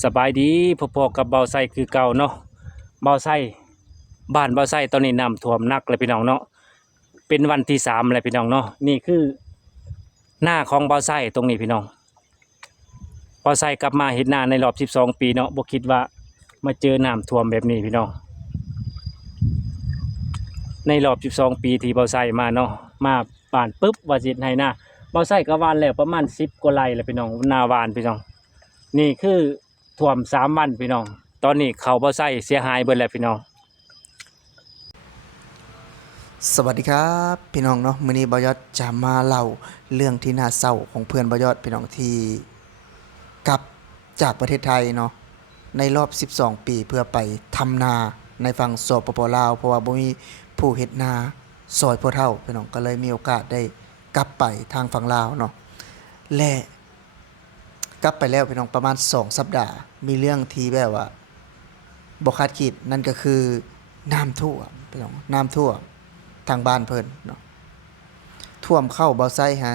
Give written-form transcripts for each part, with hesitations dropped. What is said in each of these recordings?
สบายดีพอๆกับเบาไส้คือเก่าเนาะเบาไส้บ้านเบาไส้ตอนนี้น้ำท่วมหนักเลยพี่น้องเนาะเป็นวันที่3เลยพี่น้องเนาะนี่คือหน้าของเบาไส้ตรงนี้พี่น้องเบาไส้กลับมาเห็นหน้าในรอบ12ปีเนาะบ่คิดว่ามาเจอน้ำท่วมแบบนี้พี่น้องในรอบ12ปีที่เบาไส้มาเนาะมาบ้านปุ๊บว่าสิให้หน้าเบาไส้ก็หว่านแล้วประมาณ10กว่าไร่เลยพี่น้องหน้าหวานพี่น้องนี่คือท่วม3วันพี่น้องตอนนี้เขาเบาไส้เสียหายเบิดแล้วพี่น้อง สวัสดีครับพี่น้องเนาะมื้อนี้บ่ยอดจะมาเล่าเรื่องที่น่าเศร้าของเพื่อนบ่ยอดพี่น้องที่กลับจากประเทศไทยเนาะในรอบ12ปีเพื่อไปทำนาในฝั่งสปปลาวเพราะว่าบ่มีผู้เฮ็ดนาซอยพวกเฒ่าพี่น้องก็เลยมีโอกาสได้กลับไปทางฝั่งลาวเนาะและกลับไปแล้วพี่น้องประมาณ2สัปดาห์มีเรื่องที่แบบว่าบ่คาดคิดนั่นก็คือน้ำท่วมพี่น้องน้ำท่วมทางบ้านเพิ่นเนาะท่วมเข้าเบาไส้ฮะ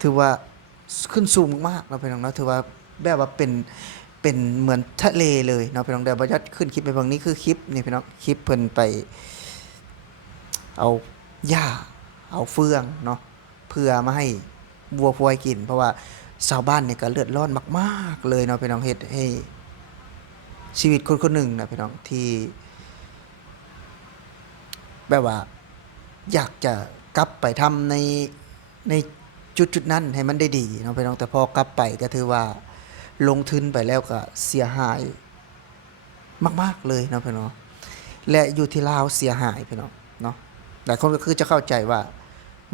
ถือว่าขึ้นสูงมากๆเนาะพี่น้องเนาะถือว่าแบบว่าเป็นเหมือนทะเลเลยเนาะพี่น้องเดี๋ยวบ่ยอดขึ้นคลิปไปบางนี้คือคลิปนี่พี่น้องคลิปเพิ่นไปเอาหญ้าเอาเฟืองเนาะเพื่อมาให้วัวควายกินเพราะว่าชาวบ้านเนี่ยก็เลือดร้อนมากๆเลยเนาะพี่น้องเฮ็ดให้ชีวิตคนคนหนึ่งนะพี่น้องที่แบบว่าอยากจะกลับไปทำในจุดนั้นให้มันได้ดีเนาะพี่น้องแต่พอกลับไปก็ถือว่าลงทุนไปแล้วก็เสียหายมากๆเลยเนาะพี่น้องและอยู่ที่ลาวเสียหายพี่น้องเนาะหลายคนก็คือจะเข้าใจว่า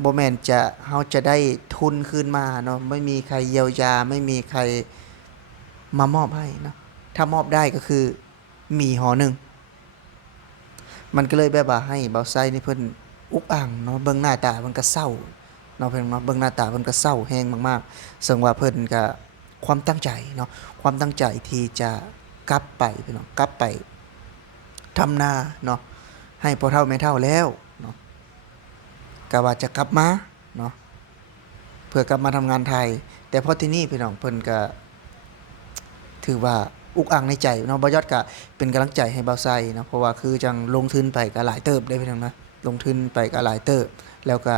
บ่แม่นจะเฮาจะได้ทุนคืนมาเนาะไม่มีใครเยียวยาไม่มีใครมามอบให้เนาะถ้ามอบได้ก็คือมีหอหนึ่งมันก็เลยแบบว่าให้เบาไซนี่เพิ่นอุกอ่างเนาะเบิ่งหน้าตาเพิ่นก็เศร้าเนาะเพิ่นเนาะเบิ่งหน้าตาเพิ่นก็เศร้าแฮงมากๆซึ่งว่าเพิ่นก็ความตั้งใจเนาะความตั้งใจที่จะกลับไปพี่น้องกลับไปทำนาเนาะให้พ่อเฒ่าแม่เฒ่าแล้วเนาะก็ว่าจะกลับมาเนาะเพื่อกลับมาทำงานไทยแต่พอที่นี่พี่น้องเพิ่นก็ถือว่าอุกอ่างในใจเนาะบ่ยอดก็เป็นกำลังใจให้เบาไซเนาะเพราะว่าคือจังลงทุนไปก็หลายเติบได้พี่น้องนะลงทุนไปก็หลายเติบแล้วก็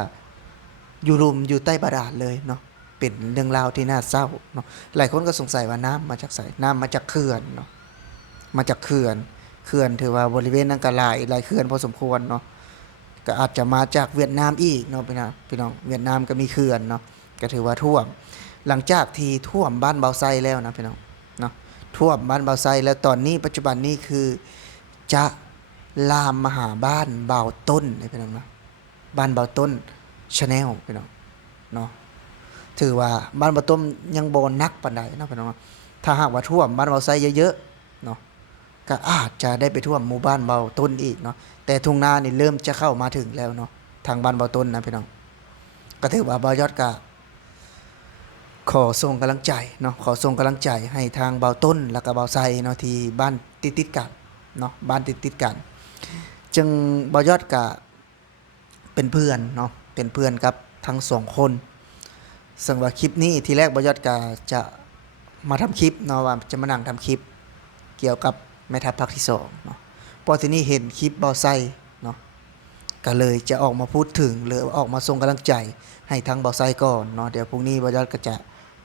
อยู่รุมอยู่ใต้บาดาลเลยเนาะเป็นเรื่องราวที่น่าเศร้าเนาะหลายคนก็สงสัยว่าน้ำมาจากไสน้ำมาจากเขื่อนเนาะมาจากเขื่อนถือว่าบริเวณนั้นก็หลายเขื่อนพอสมควรเนาะก็อาจจะมาจากเวียดนามอีกเนาะพี่น้องเวียดนามก็มีเขื่อนเนาะก็ถือว่าท่วมหลังจากที่ท่วมบ้านเบาไซแล้วนะพี่น้องเนาะท่วมบ้านเบาไซแล้วตอนนี้ปัจจุบันนี้คือจะลามมาหาบ้านเบาต้นนะพี่น้องนะบ้านเบาต้นชาแนลพี่น้องเนาะถือว่าบ้านเบาต้นยังบ่หนักปานใดเนาะพี่น้องถ้าหากว่าท่วมบ้านเบาไซเยอะๆเนาะก็อาจจะได้ไปท่วมหมู่บ้านเบาต้นอีกเนาะแต่ทุ่งนานี่เริ่มจะเข้ามาถึงแล้วเนาะทางบ้านเบาต้นนะพี่น้องก็ถือว่าเบายอดก็ขอส่งกำลังใจเนาะขอส่งกำลังใจให้ทางเบาต้นแล้วก็เบาไซเนาะที่บ้านติดๆกันเนาะบ้านติดๆกันจึงเบายอดก็เป็นเพื่อนเนาะเป็นเพื่อนกับทั้งสองคนซึ่งว่าคลิปนี้ทีแรกเบายอดก็จะมาทำคลิปเนาะว่าจะมานั่งทำคลิปเกี่ยวกับแม่ทัพภาคที่2เนาะพอทีนี้เห็นคลิปเบาไซเนาะก็เลยจะออกมาพูดถึงหรือออกมาส่งกำลังใจให้ทั้งเบาไซก่อนเนาะเดี๋ยวพรุ่งนี้เบายอดก็จะ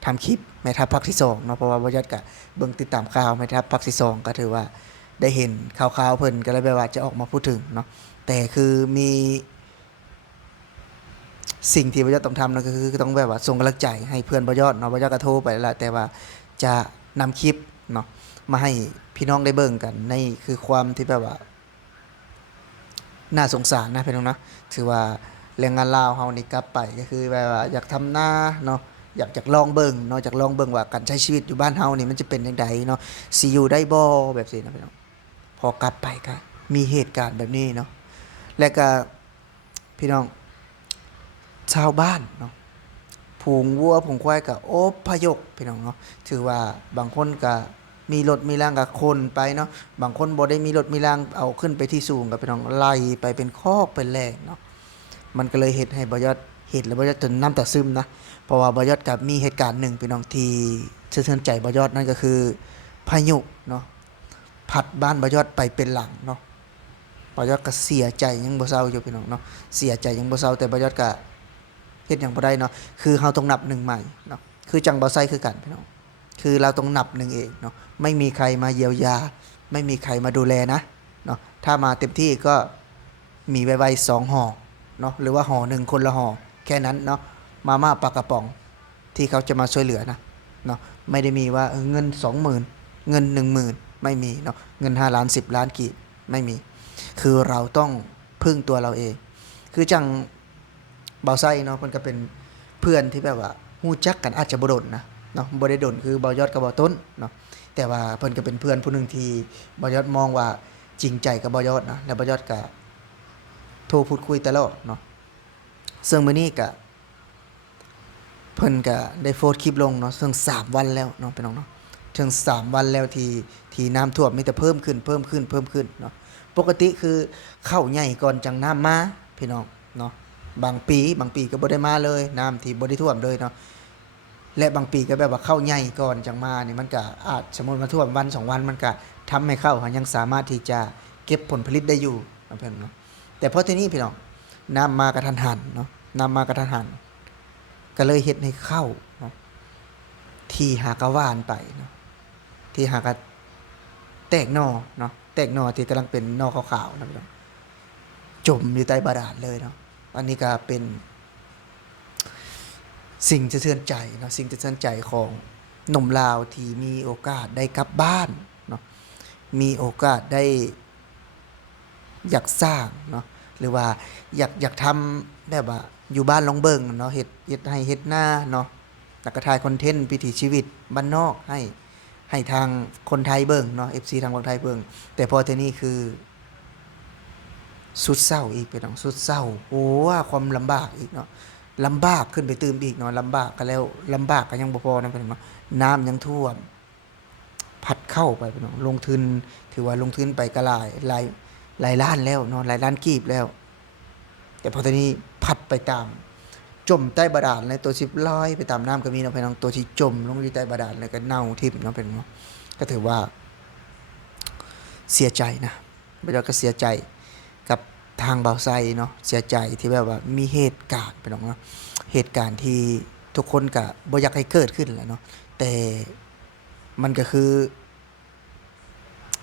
ทำคลิปแม่ทัพภาคที่2เนาะเพราะว่าเบายอดก็เบิ่งติดตามข่าวแม่ทัพภาคที่2ก็ถือว่าได้เห็นข่าวๆเพิ่นก็เลยแบบว่าจะออกมาพูดถึงเนาะแต่คือมีสิ่งที่บ่ยอดต้องทำนั่นก็คือต้องแบบว่าส่งกำลังใจให้เพื่อนบ่ยอดเนาะบ่ยอดก็โทรไปแล้วแต่ว่าจะนำคลิปเนาะมาให้พี่น้องได้เบิ่งกันในคือความที่แบบว่าน่าสงสารนะพี่น้องนะถือว่าแรงงานลาวเฮานี่กลับไปก็คือแบบว่าอยากทำนาเนาะอยากลองเบิ่งเนาะอยากลองเบิ่งว่าการใช้ชีวิตอยู่บ้านเฮานี่มันจะเป็นจังไดเนาะสิอยู่ได้บ่แบบนี้นะพี่น้องพอกลับไปก็มีเหตุการณ์แบบนี้เนาะและก็พี่น้องชาวบ้านเนาะผูงวัวผูงควายก็อพยพพี่น้องเนาะถือว่าบางคนก็มีรถมีรางกับคนไปเนาะบางคนบ่ได้มีรถมีรางเอาขึ้นไปที่สูงกับพี่น้องไล่ไปเป็นคอกเป็นแหล่งเนาะมันก็เลยเฮ็ดให้บ่ยอดเฮ็ดแล้วบ่ยอดจนน้ำตาซึมนะเพราะว่าบ่ยอดก็มีเหตุการณ์หนึ่งพี่น้องที่ สะเทือนใจบ่ยอดนั่นก็คือพายุเนาะพัดบ้านบ่ยอดไปเป็นหลังเนาะบ่ยอดก็เสียใจยังบ่เศร้าอยู่พี่น้องเนาะเสียใจยังบ่เศร้าแต่บ่ยอดก็เฮ็ดหยังบ่ได้เนาะคือเฮาต้องนับหนึ่งใหม่เนาะคือจังบ่ไซคือกันพี่น้องคือเราต้องนับหนึ่งเองเนาะไม่มีใครมาเยียวยาไม่มีใครมาดูแลนะเนาะถ้ามาเต็มที่ก็มีไว้ๆ2ห่อเนาะหรือว่าห่อหนึ่งคนละห่อแค่นั้นเนาะมาม่าปลากระป๋องที่เขาจะมาช่วยเหลือนะเนาะไม่ได้มีว่าเงิน 20,000 เงิน 10,000 ไม่มีเนาะเงิน5ล้าน10ล้านกีบไม่มีคือเราต้องพึ่งตัวเราเองคือจังเบาไส้เนาะเพิ่นก็เป็นเพื่อนที่แบบว่าฮู้จักกันอาจจะบ่ดนนะเนาะบ่ได้ดนคือเบายอดกับเบาต้นเนาะแต่ว่าเพิ่นก็เป็นเพื่อนผู้หนึงที่เบายอดมองว่าจริงใจกับเบายอดนะแล้วเบายอดก็โทรพูดคุยตลอดเนาะซึ่งมื้อนี้ก็เพิ่นก็ได้โพสต์คลิปลงเนาะซึ่ง3วันแล้วเนาะพี่น้องเนาะถึง3วันแล้วที่น้ำท่วมมีแต่เพิ่มขึ้นเนาะปกติคือเข้าใหญ่ก่อนจังน้ำมาพี่น้องเนาะบางปีก็บ่ได้มาเลยน้ำที่บ่ได้ท่วมเลยเนาะและบางปีก็แบบว่าเข้าใหญ่ก่อนจังมานี่มันก็อาจสมมุติมาท่วมวัน2วันมันก็ทำให้ข้าวยังสามารถที่จะเก็บผลผลิตได้อยู่นะเพิ่นเนาะแต่พอทีนี้พี่น้องน้ำมากระทันหันเนาะน้ำมากระทันหันก็เลยเฮ็ดให้ข้าวเนาะที่หากะหว่านไปเนาะที่หากะแตกหน่อเนาะแตกหน่อที่กำลังเป็นหน่อขาวๆนะพี่น้องจมอยู่ใต้บาดาลเลยเนาะอันนี้ก็เป็นสิ่งสะเทือนใจเนาะสิ่งสะเทือนใจของหนุ่มลาวที่มีโอกาสได้กลับบ้านเนาะมีโอกาสได้อยากสร้างเนาะหรือว่าอยากทำแบบว่าอยู่บ้านลองเบิ่งเนาะเฮ็ดให้เฮ็ดหน้าเนาะแล้วก็ถ่ายคอนเทนต์วิถีชีวิตบ้านนอกให้ทางคนไทยเบิ่งเนาะ FC ทางคนไทยเบิ่งแต่พอทีนี้คือสุดเศร้าอีกพี่น้องสุดเศร้าโอ้ว่าความลำบากอีกเนาะลำบากขึ้นไปตื่มอีกเนาะลำบากก็แล้วลำบากก็ยังบ่พอนะพี่น้องน้ำยังท่วมพัดเข้าไปพี่น้องลงทุนถือว่าลงทุนไปก็หลายล้านแล้วเนาะหลายล้านกีบแล้วแต่พอตอนนี้พัดไปตามจมใต้บาดาลเลยตัวสิบลอยไปตามน้ำก็มีเนาะพี่น้องตัวที่จมลงอยู่ใต้บาดาลแล้วก็เน่าทิ่มเนาะเป็นเนาะก็ถือว่าเสียใจนะบ่ได้ก็เสียใจกับทางบ่าวไซเนาะเสียใจที่แบบว่ามีเหตุการณ์พี่น้องเนาะเหตุการณ์ที่ทุกคนก็บ่อยากให้เกิดขึ้นแหละเนาะแต่มันก็คือ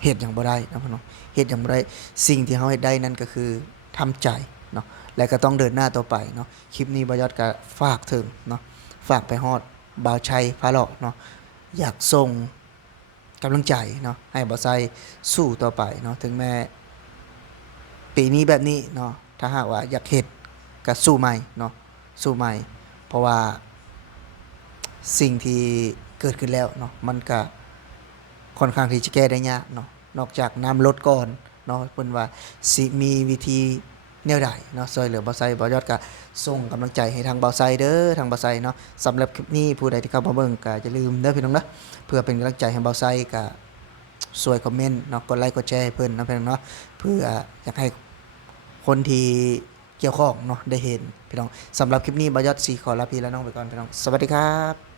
เฮ็ดหยังบ่ได้นะพี่น้องเฮ็ดหยังบ่ได้สิ่งที่เฮาเฮ็ดได้นั่นก็คือทำใจเนาะและก็ต้องเดินหน้าต่อไปเนาะคลิปนี้บ่ยอดก็ฝากถึงเนาะฝากไปฮอดบ่าวชัยพาเลาะเนาะอยากส่งกำลังใจเนาะให้บ่าวไซสู้ต่อไปเนาะถึงแม้ปีนี้แบบนี้เนาะถ้าหากว่าอยากเฮ็ดก็สู้ใหม่เนาะสู้ใหม่เพราะว่าสิ่งที่เกิดขึ้นแล้วเนาะมันก็ค่อนข้างที่จะแก้ได้ยากเนาะนอกจากน้ำลดก่อนเนาะเพิ่นว่าสิมีวิธีแนวใดเนาะช่วยเหลือบ่าวไซบ่ยอดก็ส่งกำลังใจให้ทางบ่าวไซเด้อทางบ่าวไซเนาะสำหรับคลิปนี้ผู้ใดที่เข้ามาเบิ่งก็อย่าลืมเด้อพี่น้องเนาะเพื่อเป็นกำลังใจให้บ่าวไซก็ช่วยคอมเมนต์เนาะกดไลค์กดแชร์ให้เพิ่นนะพี่น้องเนาะเพื่ออยากให้คนที่เกี่ยวข้องเนาะได้เห็นพี่น้องสำหรับคลิปนี้บ่ยอดสิขอลาพี่และน้องไปก่อนพี่น้องสวัสดีครับ